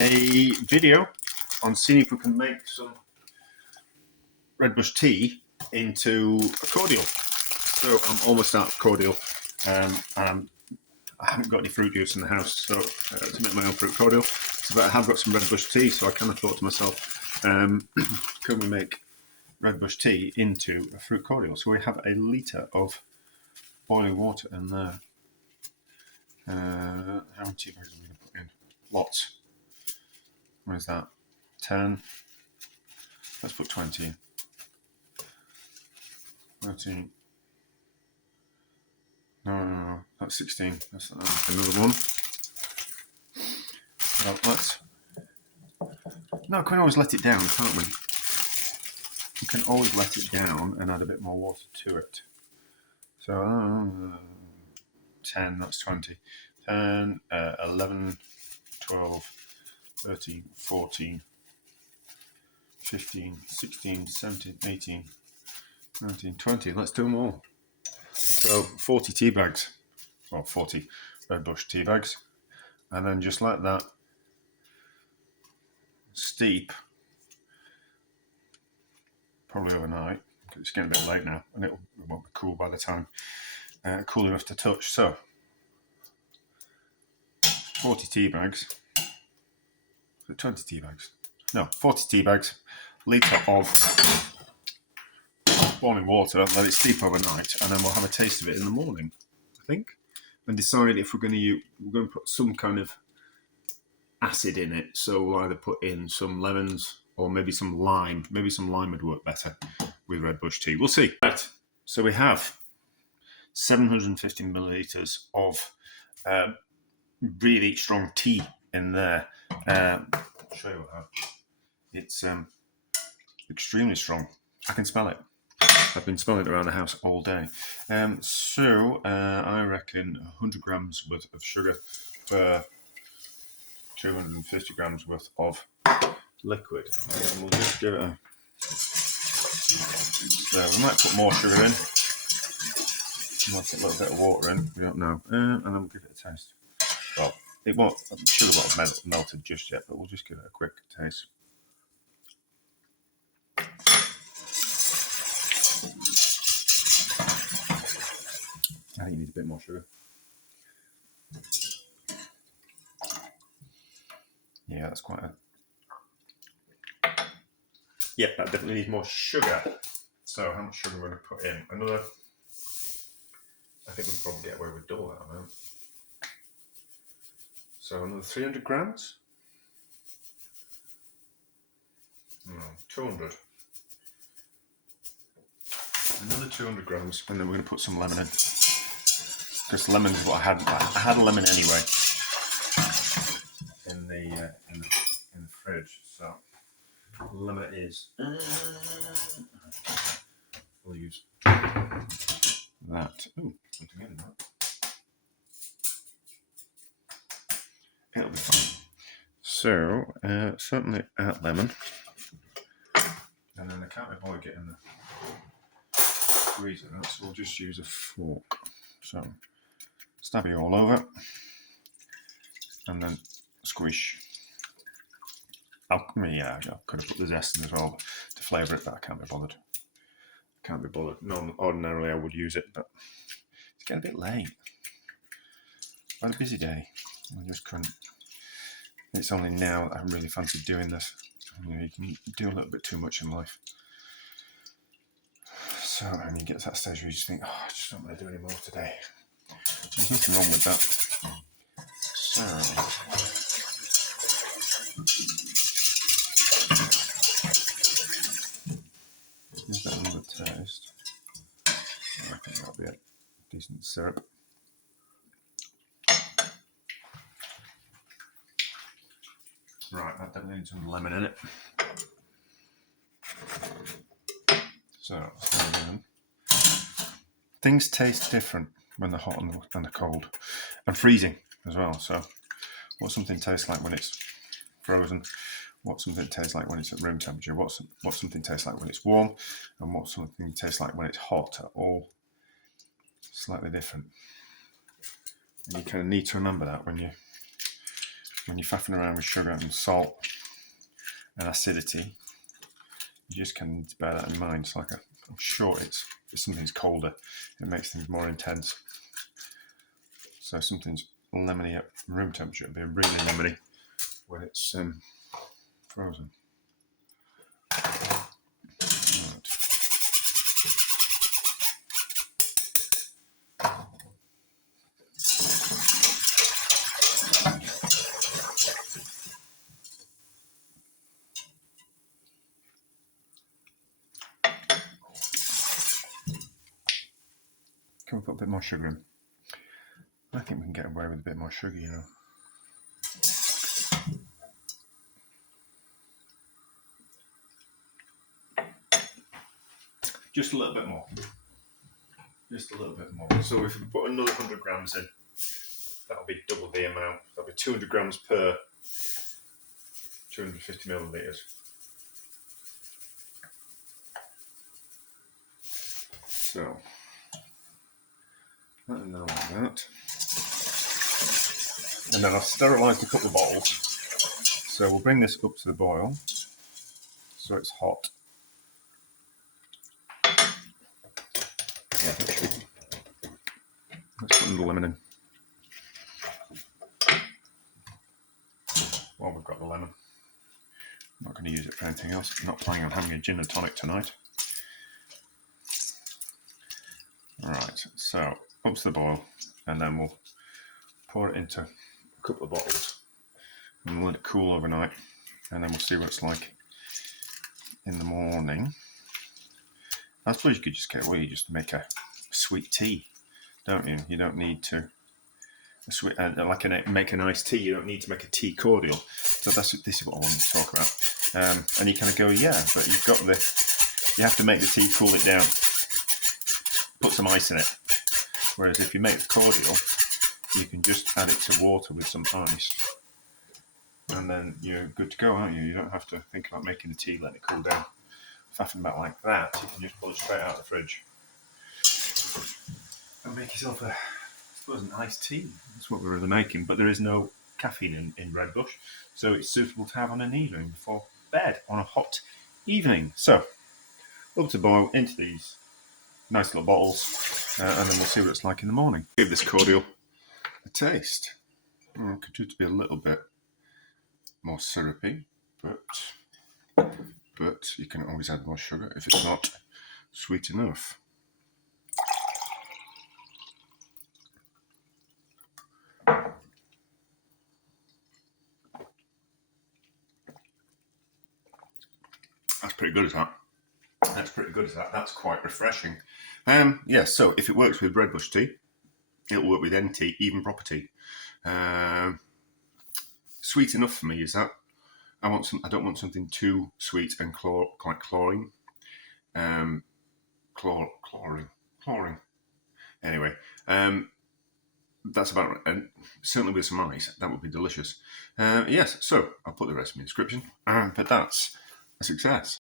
A video on seeing if we can make some Redbush tea into a cordial. So I'm almost out of cordial. I haven't got any fruit juice in the house, so to make my own fruit cordial. But I have got some Redbush tea, so I kind of thought to myself, can we make Redbush tea into a fruit cordial? So we have a litre of boiling water in there. How many tea bags are we going to put in? Lots. What is that? 10. Let's put 20 in. 13. No, that's 16. That's another one. Well, no, we can always let it down, can't we? We can always let it down and add a bit more water to it. So 10, that's 20. 10, 11, 12, 13, 14, 15, 16, 17, 18, 19, 20. Let's do them all. So 40 tea bags, or 40 Redbush tea bags, and then just let that steep, probably overnight, because it's getting a bit late now, and it won't be cool by the time, cool enough to touch. So 40 tea bags, 20 tea bags, no, 40 tea bags, litre of boiling water, let it steep overnight, and then we'll have a taste of it in the morning, I think, and decide if we're going to put some kind of acid in it. So we'll either put in some lemons or maybe some lime. Maybe some lime would work better with Redbush tea. We'll see. Right. So we have 750 millilitres of really strong tea in there. I'll show you what I have. It's extremely strong. I can smell it. I've been smelling it around the house all day. So I reckon 100 grams worth of sugar for 250 grams worth of liquid. And we'll just give it a... So we might put more sugar in. We might put a little bit of water in. We don't know. And then we'll give it a taste. Well, it won't... The sugar won't have melted just yet, but we'll just give it a quick taste. I think you need a bit more sugar. Yeah, that's quite a... Yeah, that definitely needs more sugar. So how much sugar we're going to put in? Another... I think we'll probably get away with double that amount. So another 300 grams? No, 200. Another 200 grams, and then we're going to put some lemon in. Because lemon is what I had. I had a lemon anyway in the fridge. So lemon it is. We'll use that. Ooh, something in that. It'll be fine. So certainly add lemon, and then I can't be bothered getting the freezer out, so we'll just use a fork. So stab it all over, and then squish. I could have put the zest in as well to flavour it, but I can't be bothered. No, ordinarily I would use it, but it's getting a bit late. I've had a busy day. I just couldn't. It's only now that I really fancy doing this. You can do a little bit too much in life. So, and you get to that stage where you just think, oh, I just don't want to do any more today. There's nothing wrong with that. So, give that another taste. I think that'll be a decent syrup. Right, that definitely needs some lemon in it. So, things taste different when they're hot and they're cold, and freezing as well. So, what something tastes like when it's frozen, what something tastes like when it's at room temperature, what something tastes like when it's warm, and what something tastes like when it's hot are all slightly different. And you kind of need to remember that when you're when you're faffing around with sugar and salt and acidity, you just can bear that in mind. It's like I'm sure if something's colder, it makes things more intense. So something's lemony at room temperature, it'll be really lemony when it's frozen. Right. Can we put a bit more sugar in? I think we can get away with a bit more sugar, you know. Just a little bit more. Just a little bit more. So if we put another 100 grams in, that'll be double the amount. That'll be 200 grams per 250 millilitres. So, let them know like that. And then I've sterilised a couple of bottles. So we'll bring this up to the boil, so it's hot. Let's put the lemon in. Well, we've got the lemon. I'm not going to use it for anything else. I'm not planning on having a gin and tonic tonight. Alright, so up to the boil, and then we'll pour it into a couple of bottles and we'll let it cool overnight, and then we'll see what it's like in the morning. I suppose you could just get away, you just make a sweet tea, don't you? You don't need to make an iced tea. You don't need to make a tea cordial. So this is what I wanted to talk about. And you kind of go, yeah, but you have to make the tea, cool it down, put some ice in it. Whereas if you make the cordial, you can just add it to water with some ice, and then you're good to go, aren't you? You don't have to think about making the tea, letting it cool down, faffing about like that. You can just pull it straight out of the fridge and make yourself an iced tea. That's what we're really making, but there is no caffeine in Redbush, so it's suitable to have on an evening before bed on a hot evening. So, up to boil into these nice little bottles, and then we'll see what it's like in the morning. Give this cordial a taste. It could just be a little bit more syrupy, but you can always add more sugar if it's not sweet enough. That's pretty good as that. That's quite refreshing. Yes, so if it works with Redbush tea, it'll work with any tea, even proper tea. Sweet enough for me is that. I don't want something too sweet and quite chlorine. Chlorine. Anyway, that's about it. And certainly with some ice, that would be delicious. Yes, so I'll put the recipe in the description. But that's a success.